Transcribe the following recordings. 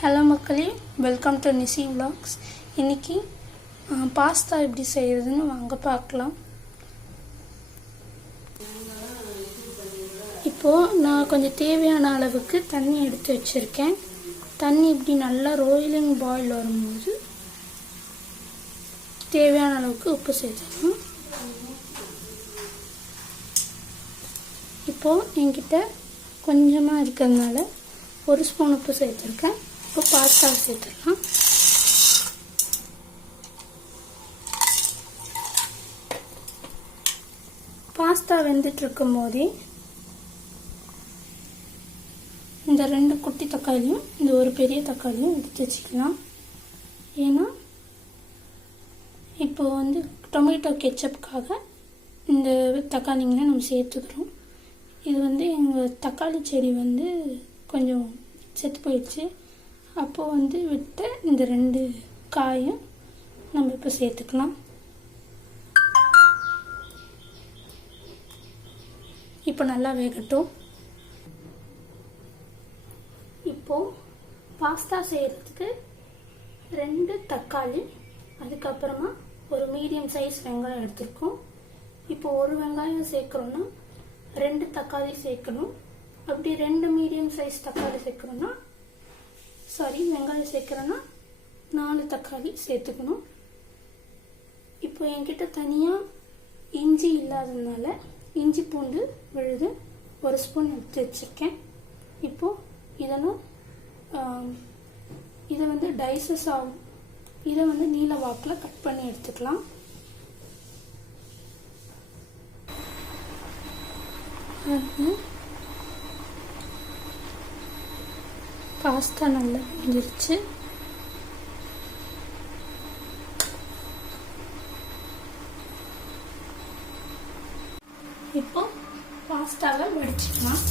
Hello மக்களே, welcome to நிசி vlogs. இன்றைக்கி pasta எப்படி செய்கிறதுன்னு வாங்க பார்க்கலாம். இப்போது நான் கொஞ்சம் தேவையான அளவுக்கு தண்ணி எடுத்து வச்சுருக்கேன். தண்ணி இப்படி நல்லா ரோயிலிங் பாயில் வரும்போது தேவையான அளவுக்கு உப்பு சேர்த்துக்கணும். இப்போது என்கிட்ட கொஞ்சமாக இருக்கிறதுனால 1 ஸ்பூன் உப்பு சேர்த்துருக்கேன். இப்போ பாஸ்தா சேர்த்துடலாம். பாஸ்தா வெந்துட்டு இருக்கும் போதே இந்த 2 குட்டி தக்காளியும் இந்த ஒரு பெரிய தக்காளியும் எடுத்து வச்சுக்கலாம். ஏன்னா இப்போ டொமேட்டோ கெச்சப்புக்காக இந்த தக்காளிங்களை நம்ம சேர்த்துக்கிறோம். இது எங்கள் தக்காளி செடி கொஞ்சம் செத்து போயிடுச்சு. அப்போது விட்ட இந்த 2 காயும் நம்ம இப்போ சேர்த்துக்கலாம். இப்போ நல்லா வேகட்டும். இப்போது பாஸ்தா செய்கிறதுக்கு 2 தக்காளி, அதுக்கப்புறமா ஒரு மீடியம் சைஸ் வெங்காயம் எடுத்துருக்கோம். இப்போ ஒரு வெங்காயம் சேர்க்குறோன்னா 2 தக்காளி சேர்க்கணும். அப்படி 2 மீடியம் சைஸ் தக்காளி சேர்க்குறோன்னா வெங்காயம் சேர்க்குறோன்னா 4 தக்காளி சேர்த்துக்கணும். இப்போ என்கிட்ட தனியாக இஞ்சி இல்லாததுனால இஞ்சி பூண்டு விழுது 1 ஸ்பூன் எடுத்து வச்சுருக்கேன். இப்போது இதை டைசஸ் ஆகும். இதை நீல வாக்கில் கட் பண்ணி எடுத்துக்கலாம். பாஸ்தா நல்லா வெந்துருச்சு. இப்போ பாஸ்தாவை வடிச்சுக்கலாம்.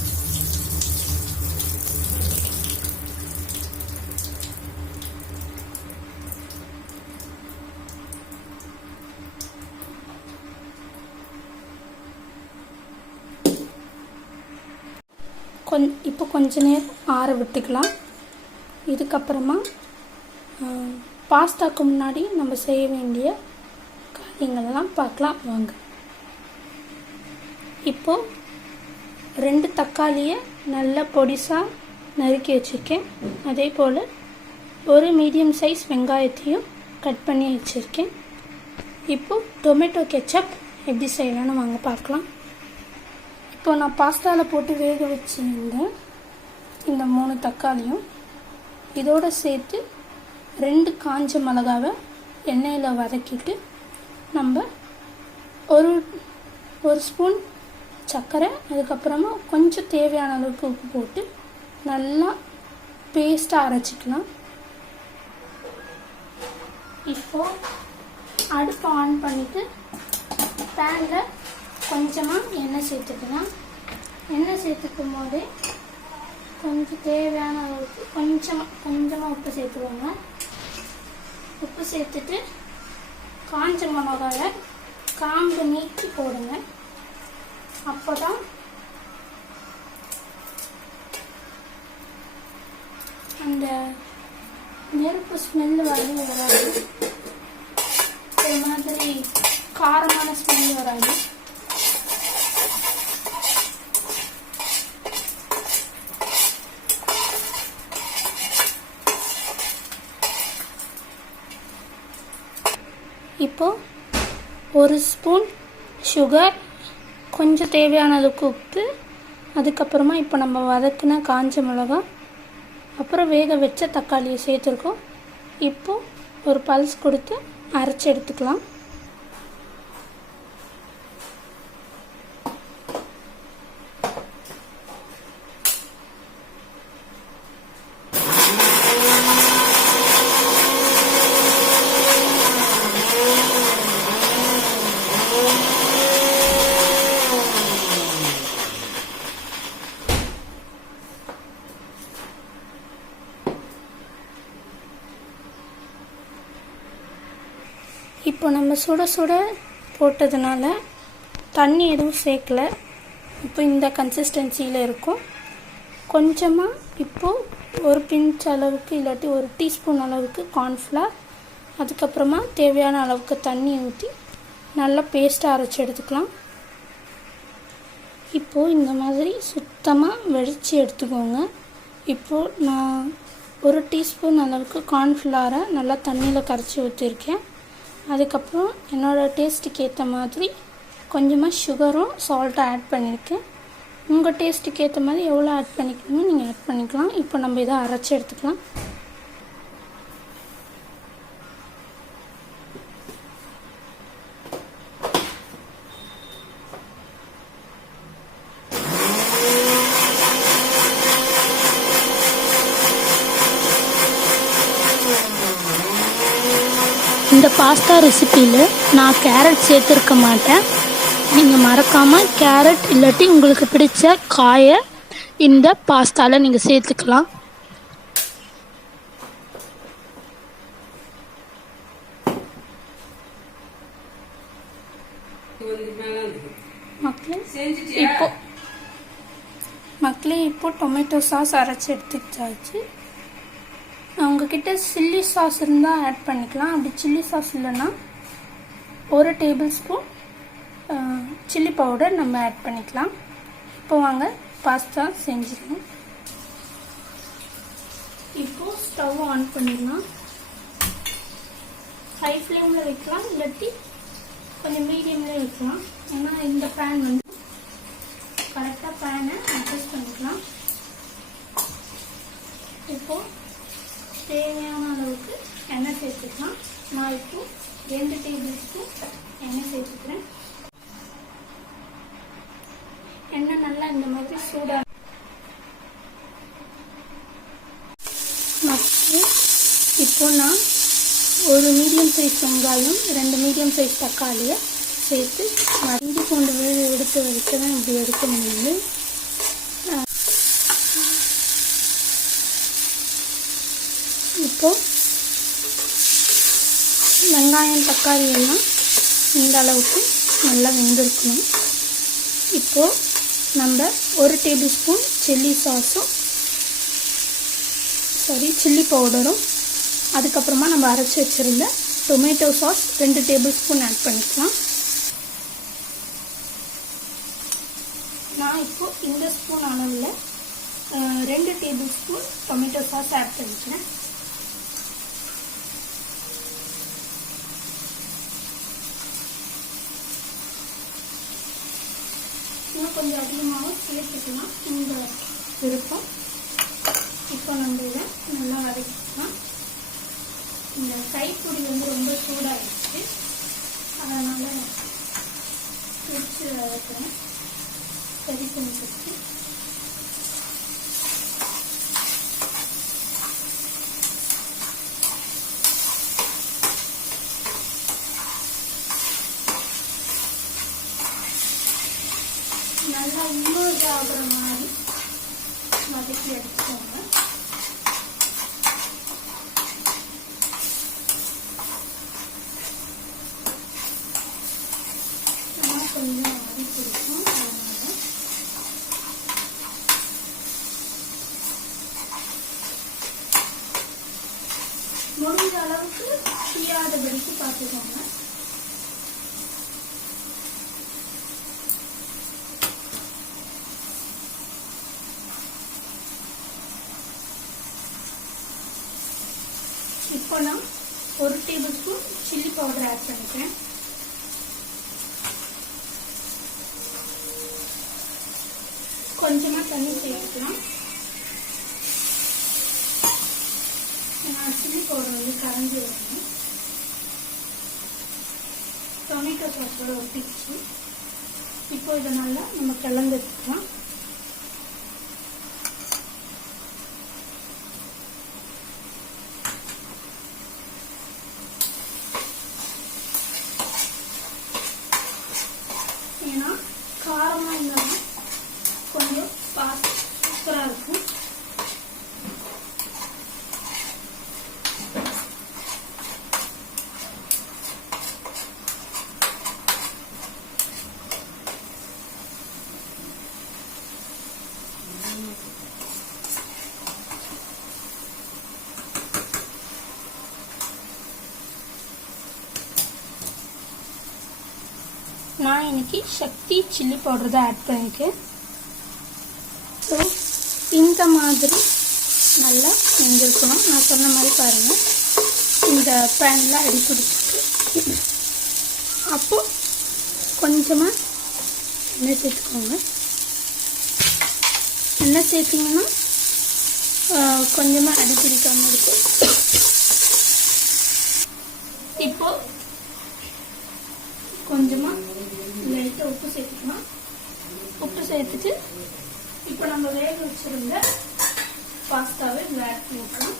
இப்போ கொஞ்ச நேரம் ஆற விட்டுக்கலாம். இதுக்கப்புறமா பாஸ்தாக்கு முன்னாடி நம்ம செய்ய வேண்டிய காரியங்கள்லாம் பார்க்கலாம் வாங்க. இப்போது 2 தக்காளியை நல்லா பொடிசாக நறுக்கி வச்சுருக்கேன். அதே போல் ஒரு மீடியம் சைஸ் வெங்காயத்தையும் கட் பண்ணி வச்சுருக்கேன். இப்போது டொமேட்டோ கெச்சப் எப்படி செய்யலாம்னு வாங்க பார்க்கலாம். இப்போ நான் பாஸ்தாவில் போட்டு வேக வச்சுருந்தேன் இந்த 3 தக்காளியும் இதோடு சேர்த்து 2 காஞ்ச மிளகாவை எண்ணெயில் வதக்கிட்டு நம்ம ஒரு ஸ்பூன் சர்க்கரை, அதுக்கப்புறமா கொஞ்சம் தேவையான அளவுக்கு உப்பு போட்டு நல்லா பேஸ்ட்டாக அரைச்சிக்கலாம். இப்போது அடுப்பை ஆன் பண்ணிவிட்டு பேனில் கொஞ்சமாக எண்ணெய் சேர்த்துக்கலாம். எண்ணெய் சேர்த்துக்கும் போதே கொஞ்சம் தேவையான அளவுக்கு கொஞ்சமாக உப்பு சேர்த்துக்கோங்க. உப்பு சேர்த்துட்டு காஞ்ச மிளகாயை காம்பு நீக்கி போடுங்க. அப்போ தான் அந்த நெருப்பு ஸ்மெல்லு வராது. ஒரு மாதிரி காரமான ஸ்மெல் வராது. இப்போது 1 ஸ்பூன் சுகர், கொஞ்சம் தேவையான அளவுக்கு உப்பு, அதுக்கப்புறமா இப்போ நம்ம வதக்கின காஞ்ச மிளகா, அப்புறம் வேக வச்ச தக்காளியை சேர்த்துருக்கோம். இப்போது ஒரு பல்ஸ் கொடுத்து அரைச்சி எடுத்துக்கலாம். இப்போ நம்ம சுட சுட போட்டதுனால தண்ணி எதுவும் சேர்க்கல. இப்போ இந்த கன்சிஸ்டன்சியில் இருக்கும். கொஞ்சமாக இப்போது ஒரு பிஞ்ச் அளவுக்கு இல்லாட்டி ஒரு டீஸ்பூன் அளவுக்கு கார்ன்ஃப்ளவர், அதுக்கப்புறமா தேவையான அளவுக்கு தண்ணி ஊற்றி நல்லா பேஸ்ட்டாக அரைச்சி எடுத்துக்கலாம். இப்போது இந்த மாதிரி சுத்தமாக வெடித்து எடுத்துக்கோங்க. இப்போது நான் ஒரு டீஸ்பூன் அளவுக்கு கார்ன்ஃப்ளவரை நல்லா தண்ணியில் கரைச்சி ஊற்றிருக்கேன். அதுக்கப்புறம் என்னோடய டேஸ்ட்டுக்கு ஏற்ற மாதிரி கொஞ்சமாக சுகரும் சால்ட்டும் ஆட் பண்ணியிருக்கேன். உங்கள் டேஸ்ட்டுக்கு ஏற்ற மாதிரி எவ்வளோ ஆட் பண்ணிக்கணுமோ நீங்கள் ஆட் பண்ணிக்கலாம். இப்போ நம்ம இதை அரைச்சி எடுத்துக்கலாம். இந்த பாஸ்தா ரெசிப்பியில் நான் கேரட் சேர்த்துருக்க மாட்டேன். நீங்கள் மறக்காமல் கேரட் இல்லாட்டி உங்களுக்கு பிடிச்ச காயை இந்த பாஸ்தாவில் நீங்கள் சேர்த்துக்கலாம். மக்களே இப்போ டொமேட்டோ சாஸ் அரைச்சி எடுத்துக்கிட்டாச்சு. உங்ககிட்ட சில்லி சாஸ் இருந்தால் ஆட் பண்ணிக்கலாம். அப்படி சில்லி சாஸ் இல்லைன்னா 1 டேபிள் ஸ்பூன் சில்லி பவுடர் நம்ம ஆட் பண்ணிக்கலாம். இப்போ வாங்க பாஸ்தா செஞ்சுக்கலாம். இப்போது ஸ்டவ் ஆன் பண்ணிடலாம். ஹை ஃப்ளேமில் வைக்கலாம், இல்லாட்டி கொஞ்சம் மீடியமில் வைக்கலாம். ஏன்னா இந்த பேன் வந்து கரெக்டாக பேனை அட்ஜஸ்ட் பண்ணிக்கலாம். இப்போது தேவையான அளவுக்கு எண்ணெய் சேர்த்துக்கலாம். நான் இப்போ 2 டேபிள் ஸ்பூன் எண்ணெய் சேர்த்துக்கிறேன். எண்ணெய் நல்லா இந்த மாதிரி சூடாக இப்போ நான் ஒரு மீடியம் சைஸ் வெங்காயம், 2 மீடியம் சைஸ் தக்காளியை சேர்த்து இஞ்சி பூண்டு விழுது எடுத்து வரைக்க தான் இப்படி எடுக்க முடியுது. இப்போது வெங்காயம் தக்காளி எல்லாம் இந்த அளவுக்கு நல்லா வெந்திருக்கணும். இப்போது நம்ம 1 டேபிள் ஸ்பூன் சில்லி பவுடரும், அதுக்கப்புறமா நம்ம அரைச்சி வச்சுருந்த tomato sauce 2 tablespoon add பண்ணிக்கலாம். நான் இப்போது இந்த ஸ்பூன் அளவில் 2 tablespoon tomato sauce add பண்ணிக்கிறேன். இன்னும் கொஞ்சம் அதிகமாகவும் சேர்த்துக்கலாம், இந்த விருப்பம். இப்போ நம்ம இதை நல்லா வதக்கிக்கலாம். இந்த கைப்பொடி வந்து ரொம்ப சூடாகிடுச்சு, அதனால் பிடிச்சி வதக்கிறேன். சரி செஞ்சுட்டு நல்லா இம்மர்ஜ் ஆகிற மாதிரி வதக்கி எடுத்துக்கோங்க. கொஞ்சம் வதக்கிருக்கும், அதனால முடிஞ்ச அளவுக்கு தீயாதபடிக்கு பார்த்துக்கோங்க. இப்போ நான் 1 tablespoon chilli powder add பண்ணிக்கிறேன். கொஞ்சமாக தண்ணி சேர்த்துக்கலாம். ஏன்னா சில்லி பவுடர் வந்து கரைஞ்சி வரணும். டொமேட்டோ சாஸோட ஒட்டிச்சு. இப்போ இதை நல்லா நம்ம கலந்துக்கலாம். ஏன்னா காரமாக இருந்தாலும் கொஞ்சம் சூப்பராக இருக்கும். நான் இன்னைக்கு சக்தி சில்லி பவுடர் தான் ஆட் பண்ணியிருக்கேன். ஸோ இந்த மாதிரி நல்லா செஞ்சுருக்கணும். நான் சொன்ன மாதிரி பாருங்கள், இந்த பேனில் அடி பிடிச்சிருக்கு. அப்போது கொஞ்சமாக எண்ணெய் சேர்த்துக்கோங்க. எண்ணெய் சேர்த்திங்கன்னா கொஞ்சமாக அடி பிடிக்காமல் இருக்கும். இப்போ கொஞ்சமாக லைட்டாக உப்பு சேர்த்துக்கலாம். உப்பு சேர்த்துட்டு இப்போ நம்ம வேக வச்சுருந்த பாஸ்தாவை ஆட் பண்ணிக்கலாம்.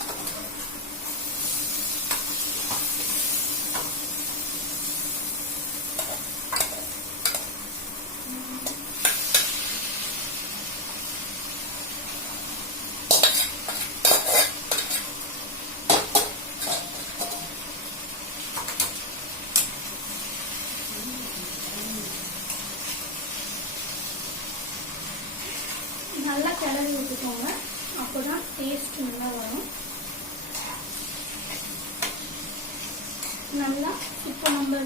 நல்லா கிளறி விட்டுக்கோங்க, அப்போ தான் டேஸ்ட் நல்லா வரும். நல்லா இப்போ நம்ம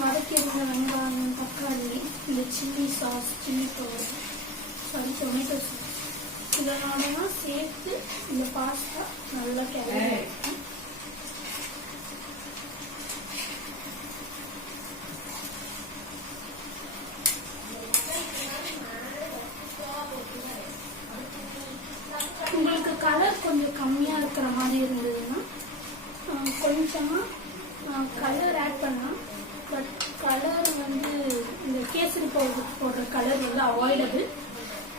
வதக்கியிருந்த வெங்காயம், தக்காளி, இந்த chilli sauce, chilli powder, tomato sauce இதெல்லாம் சேர்த்து இந்த பாஸ்தா நல்லா கிளறி வைக்கணும். உங்களுக்கு கலர் கொஞ்சம் கம்மியாக இருக்கிற மாதிரி இருந்ததுன்னா கொஞ்சமாக கலர் ஆட் பண்ணலாம். பட் கலர் வந்து இந்த கேசரி பவுடர் போடுற கலர் வந்து அவாய்டபிள்.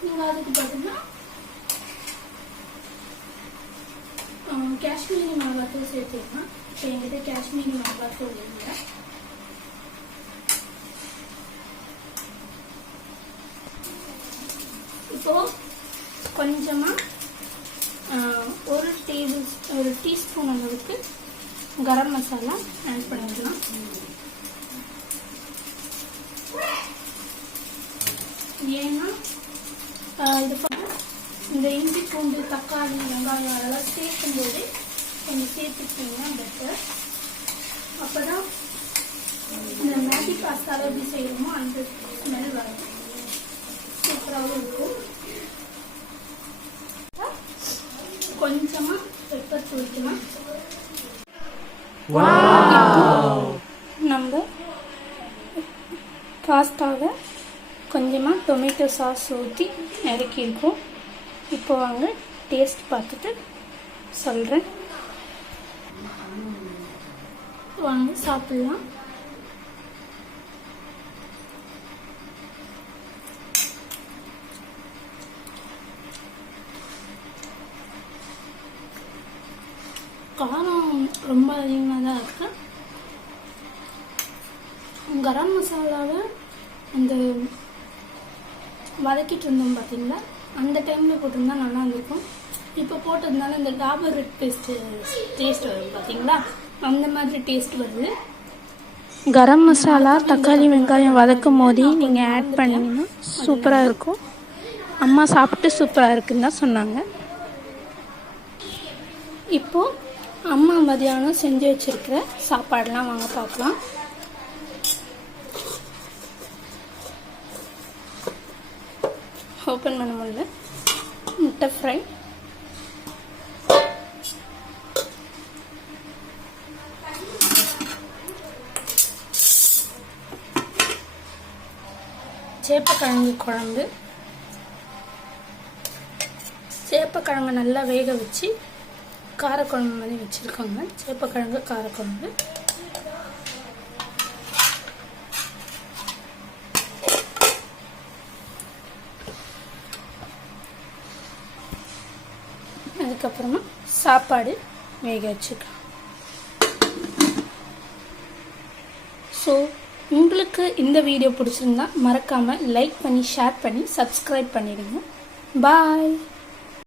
நீங்கள் அதுக்கு பார்த்தீங்கன்னா காஷ்மீரி மிளகாத்தூள் சேர்த்துக்கலாம். இப்போ என்கிட்ட காஷ்மீரி மிளகாத்தூள் இல்லை. இப்போது கொஞ்சமாக ஒரு டீஸ்பூன் அளவுக்கு கரம் மசாலா ஆட் பண்ணிக்கலாம். ஏன்னா இது இந்த இஞ்சி பூண்டு தக்காளி வெங்காயம் அதெல்லாம் சேர்க்கும்போது கொஞ்சம் சேர்த்துக்கிட்டிங்கன்னா பெட்டர். அப்போ தான் இந்த மேகி பாஸ்தாவில் எப்படி செய்யணுமோ அந்த ஸ்மெல் வரும், சூப்பராகவும் இருக்கும். கொஞ்சமாக பெப்பர் தூக்கலாம். நம்ம பாஸ்தாவை கொஞ்சமாக டொமேட்டோ சாஸ் ஊற்றி இறக்கியிருக்கோம். இப்போ வாங்க டேஸ்ட் பார்த்துட்டு சொல்கிறேன். வாங்க சாப்பிட்லாம். காரம் ரொம்ப அதிகமாக தான் இருக்கு. கரம் மசாலாவை அந்த வதக்கிட்டு இருந்தோம் பார்த்தீங்களா, அந்த டைமில் போட்டிருந்தா நல்லா இருந்திருக்கும். இப்போ போட்டதுனால இந்த டாபர் ரெட் டேஸ்ட் வரும் பார்த்தீங்களா, அந்த மாதிரி டேஸ்ட் வருது. கரம் மசாலா தக்காளி வெங்காயம் வதக்கும் போதே நீங்கள் ஆட் பண்ணிங்கன்னா சூப்பராக இருக்கும். அம்மா சாப்பிட்டு சூப்பராக இருக்குன்னு தான் சொன்னாங்க. இப்போது அம்மா மதியானம் செஞ்சு வச்சுருக்கிற சாப்பாடெலாம் வாங்க பார்க்கலாம். ஓப்பன் பண்ண முடியல. முட்டை ஃப்ரை, சேப்பக்கிழங்கு குழம்பு. சேப்பக்கிழங்கு நல்லா வேக வச்சு காரக்குழம்பு மாதிரி வச்சுருக்காங்க. சேப்பக்கிழங்கு காரக்குழம்பு. அதுக்கப்புறமா சாப்பாடு வேக வச்சுக்கலாம். ஸோ உங்களுக்கு இந்த வீடியோ பிடிச்சிருந்தா மறக்காமல் லைக் பண்ணி ஷேர் பண்ணி சப்ஸ்கிரைப் பண்ணிடுங்க. பாய்.